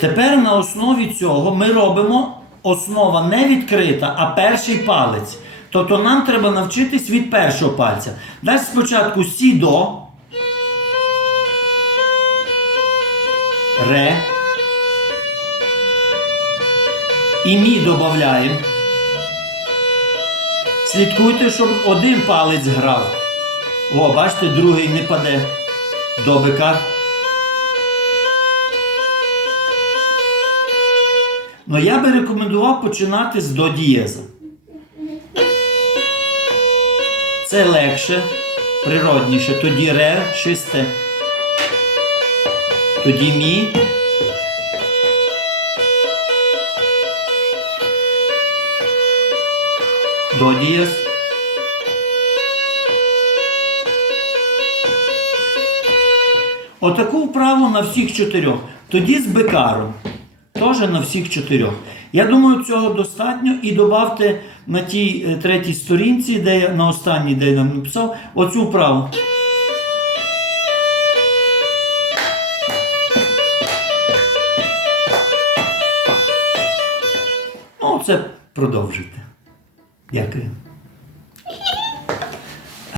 Тепер на основі цього ми робимо основа не відкрита, а перший палець. Тобто нам треба навчитись від першого пальця. Далі спочатку сі до. Ре. І мі додаємо. Слідкуйте, щоб один палець грав. О, бачите, другий не паде до Ну я би рекомендував починати з до дієза. Це легше, природніше. Тоді ре, шисте. Тоді мі. До дієз. Отаку вправу на всіх чотирьох. Тоді з бекаром. Теж на всіх чотирьох. Я думаю, цього достатньо. І додавте на тій е, третій сторінці, де я на останній, де я нам написав, оцю вправу. Ну, це продовжуйте. Дякую.